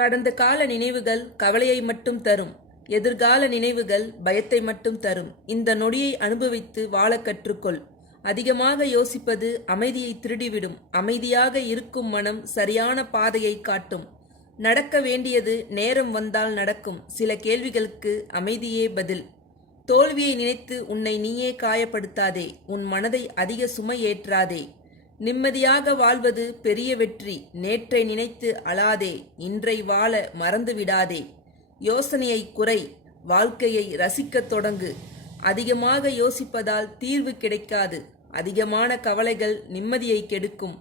கடந்த கால நினைவுகள் கவலையை மட்டும் தரும். எதிர்கால நினைவுகள் பயத்தை மட்டும் தரும். இந்த நொடியை அனுபவித்து வாழ கற்றுக்கொள். அதிகமாக யோசிப்பது அமைதியை திருடிவிடும். அமைதியாக இருக்கும் மனம் சரியான பாதையை காட்டும். நடக்க வேண்டியது நேரம் வந்தால் நடக்கும். சில கேள்விகளுக்கு அமைதியே பதில். தோல்வியை நினைத்து உன்னை நீயே காயப்படுத்தாதே. உன் மனதை அதிக சுமை ஏற்றாதே. நிம்மதியாக வாழ்வது பெரிய வெற்றி. நேற்றை நினைத்து அழாதே. இன்றை வாழ மறந்து விடாதே. யோசனையை குறை. வாழ்க்கையை ரசிக்கத் தொடங்கு. அதிகமாக யோசிப்பதால் தீர்வு கிடைக்காது. அதிகமான கவலைகள் நிம்மதியை கெடுக்கும்.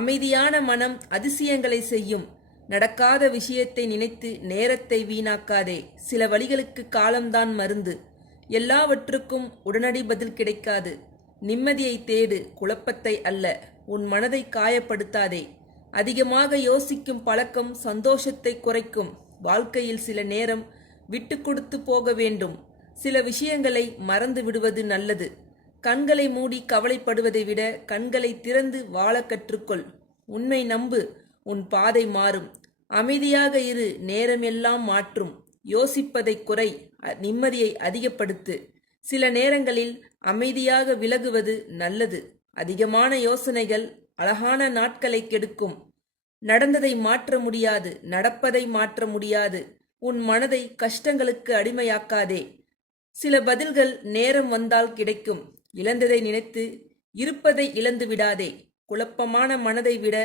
அமைதியான மனம் அதிசயங்களை செய்யும். நடக்காத விஷயத்தை நினைத்து நேரத்தை வீணாக்காதே. சில வழிகளுக்கு காலம்தான் மருந்து. எல்லாவற்றுக்கும் உடனடி பதில் கிடைக்காது. நிம்மதியை தேடு, குழப்பத்தை அல்ல. உன் மனதை காயப்படுத்தாதே. அதிகமாக யோசிக்கும் பழக்கம் சந்தோஷத்தை குறைக்கும். வாழ்க்கையில் சில நேரம் விட்டு கொடுத்து போக வேண்டும். சில விஷயங்களை மறந்து விடுவது நல்லது. கண்களை மூடி கவலைப்படுவதை விட கண்களை திறந்து வாழ கற்றுக்கொள். உன்னை நம்பு, உன் பாதை மாறும். அமைதியாக இரு, நேரமெல்லாம் மாற்றும். யோசிப்பதை குறை, நிம்மதியை அதிகப்படுத்து. சில நேரங்களில் அமைதியாக விலகுவது நல்லது. அதிகமான யோசனைகள் அழகான நாட்களை கெடுக்கும். நடந்ததை மாற்ற முடியாது, நடப்பதை மாற்ற முடியாது. உன் மனதை கஷ்டங்களுக்கு அடிமையாக்காதே. சில பதில்கள் நேரம் வந்தால் கிடைக்கும். இழந்ததை நினைத்து இருப்பதை இழந்து விடாதே. குழப்பமான மனதை விட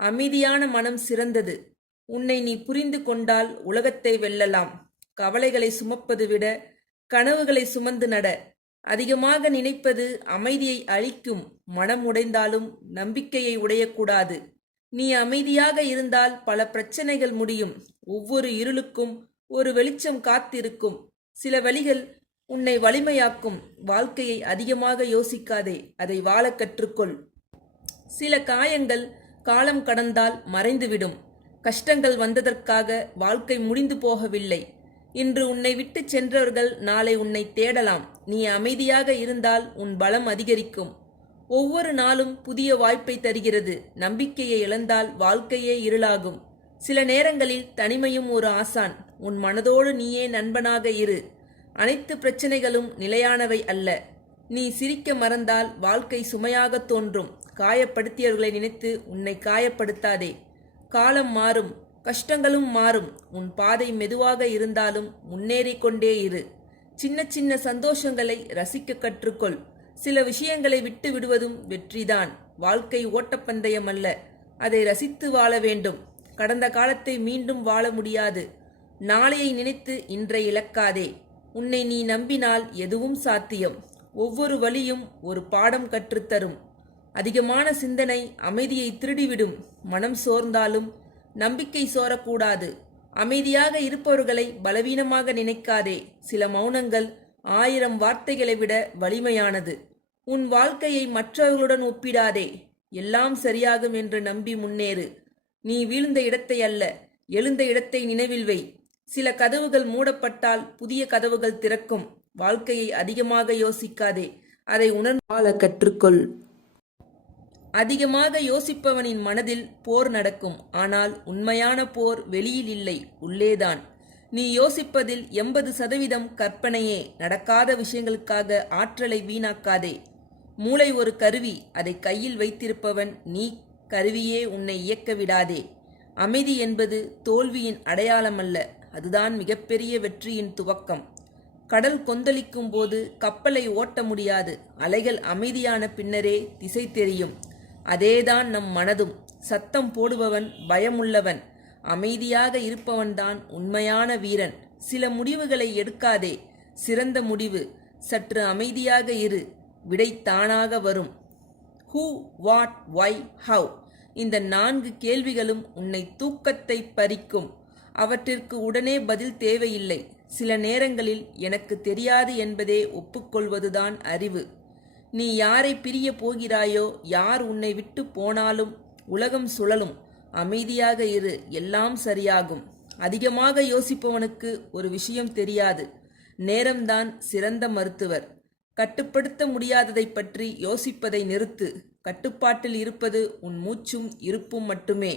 அமைதியான மனம் சிறந்தது. உன்னை நீ புரிந்து கொண்டால் உலகத்தை வெல்லலாம். கவலைகளை சுமப்பது விட கனவுகளை சுமந்து நட. அதிகமாக நினைப்பது அமைதியை அழிக்கும். மனம் உடைந்தாலும் நம்பிக்கையை உடையக்கூடாது. நீ அமைதியாக இருந்தால் பல பிரச்சனைகள் முடியும். ஒவ்வொரு இருளுக்கும் ஒரு வெளிச்சம் காத்திருக்கும். சில வழிகள் உன்னை வலிமையாக்கும். வாழ்க்கையை அதிகமாக யோசிக்காதே, அதை வாழ கற்றுக்கொள். சில காயங்கள் காலம் கடந்தால் மறைந்துவிடும். கஷ்டங்கள் வந்ததற்காக வாழ்க்கை முடிந்து போகவில்லை. இன்று உன்னை விட்டு சென்றவர்கள் நாளை உன்னை தேடலாம். நீ அமைதியாக இருந்தால் உன் பலம் அதிகரிக்கும். ஒவ்வொரு நாளும் புதிய வாய்ப்பை தருகிறது. நம்பிக்கையை இழந்தால் வாழ்க்கையே இருளாகும். சில நேரங்களில் தனிமையும் ஒரு ஆசான். உன் மனதோடு நீயே நண்பனாக இரு. அனைத்து பிரச்சனைகளும் நிலையானவை அல்ல. நீ சிரிக்க மறந்தால் வாழ்க்கை சுமையாக தோன்றும். காயப்படுத்தியவர்களை நினைத்து உன்னை காயப்படுத்தாதே. காலம் மாறும், கஷ்டங்களும் மாறும். உன் பாதை மெதுவாக இருந்தாலும் முன்னேறிக் கொண்டே இரு. சின்ன சின்ன சந்தோஷங்களை ரசிக்க கற்றுக்கொள். சில விஷயங்களை விட்டு விடுவதும் வெற்றிதான். வாழ்க்கை ஓட்டப்பந்தயம் அல்ல, அதை ரசித்து வாழ வேண்டும். கடந்த காலத்தை மீண்டும் வாழ முடியாது. நாளையை நினைத்து இன்றை இழக்காதே. உன்னை நீ நம்பினால் எதுவும் சாத்தியம். ஒவ்வொரு வழியும் ஒரு பாடம் கற்றுத்தரும். அதிகமான சிந்தனை அமைதியை திருடிவிடும். மனம் சோர்ந்தாலும் நம்பிக்கை சோரக்கூடாது. அமைதியாக இருப்பவர்களை பலவீனமாக நினைக்காதே. சில மௌனங்கள் 1000 வார்த்தைகளை விட வலிமையானது. உன் வாழ்க்கையை மற்றவர்களுடன் ஒப்பிடாதே. எல்லாம் சரியாகும் என்று நம்பி முன்னேறு. நீ வீழ்ந்த இடத்தை அல்ல, எழுந்த இடத்தை நினைவில் வை. சில கதவுகள் மூடப்பட்டால் புதிய கதவுகள் திறக்கும். வாழ்க்கையை அதிகமாக யோசிக்காதே, அதை உணர்ந்து வாழ கற்றுக்கொள். அதிகமாக யோசிப்பவனின் மனதில் போர் நடக்கும். ஆனால் உண்மையான போர் வெளியில் இல்லை, உள்ளேதான். நீ யோசிப்பதில் 80% கற்பனையே. நடக்காத விஷயங்களுக்காக ஆற்றலை வீணாக்காதே. மூளை ஒரு கருவி, அதை கையில் வைத்திருப்பவன் நீ. கருவியே உன்னை இயக்க விடாதே. அமைதி என்பது தோல்வியின் அடையாளம் அல்ல, அதுதான் மிகப்பெரிய வெற்றியின் துவக்கம். கடல் கொந்தளிக்கும் போது கப்பலை ஓட்ட முடியாது. அலைகள் அமைதியான பின்னரே திசை தெரியும். அதேதான் நம் மனதும். சத்தம் போடுபவன் பயமுள்ளவன். அமைதியாக இருப்பவன்தான் உண்மையான வீரன். சில முடிவுகளை எடுக்காதே. சிறந்த முடிவு சற்று அமைதியாக இரு. விடை தானாக வரும். ஹூ, வாட், வை, ஹவ், இந்த 4 கேள்விகளும் உன்னை தூக்கத்தை பறிக்கும். அவற்றிற்கு உடனே பதில் தேவையில்லை. சில நேரங்களில் எனக்கு தெரியாது என்பதே ஒப்புக்கொள்வதுதான் அறிவு. நீ யாரை பிரிய போகிறாயோ, யார் உன்னை விட்டு போனாலும் உலகம் சுழலும். அமைதியாக இரு, எல்லாம் சரியாகும். அதிகமாக யோசிப்பவனுக்கு ஒரு விஷயம் தெரியாது. நேரம்தான் சிறந்த மருத்துவர். கட்டுப்படுத்த முடியாததை பற்றி யோசிப்பதை நிறுத்து. கட்டுப்பாட்டில் இருப்பது உன் மூச்சும் இருப்பும் மட்டுமே.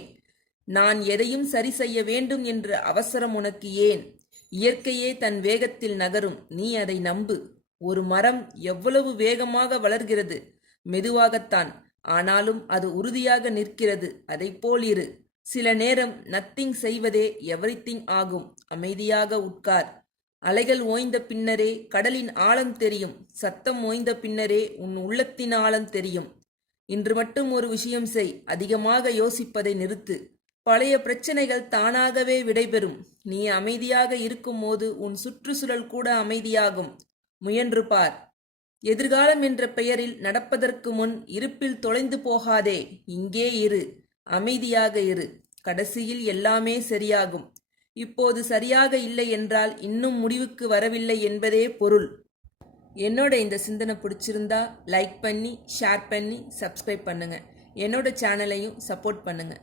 நான் எதையும் சரி செய்ய வேண்டும் என்ற அவசரம் உனக்கு ஏன்? இயற்கையே தன் வேகத்தில் நகரும், நீ அதை நம்பு. ஒரு மரம் எவ்வளவு வேகமாக வளர்கிறது? மெதுவாகத்தான், ஆனாலும் அது உறுதியாக நிற்கிறது. அதைப்போல் இரு. சில நேரம் நத்திங் செய்வதே எவரிதிங் ஆகும். அமைதியாக உட்கார். அலைகள் ஓய்ந்த பின்னரே கடலின் ஆழம் தெரியும். சத்தம் ஓய்ந்த பின்னரே உன் உள்ளத்தின் ஆழம் தெரியும். இன்று மட்டும் ஒரு விஷயம் செய். அதிகமாக யோசிப்பதை நிறுத்து. பழைய பிரச்சனைகள் தானாகவே விடைபெறும். நீ அமைதியாக இருக்கும்போது உன் சுற்றுச்சூழல் கூட அமைதியாகும். முயன்று பார். எதிர்காலம் என்ற பெயரில் நடப்பதற்கு முன் இருப்பில் தொலைந்து போகாதே. இங்கே இரு. அமைதியாக இரு. கடைசியில் எல்லாமே சரியாகும். இப்போது சரியாக இல்லை என்றால் இன்னும் முடிவுக்கு வரவில்லை என்பதே பொருள். என்னோட இந்த சிந்தனை பிடிச்சிருந்தா லைக் பண்ணி, ஷேர் பண்ணி, சப்ஸ்கிரைப் பண்ணுங்க. என்னோட சேனலையும் சப்போர்ட் பண்ணுங்க.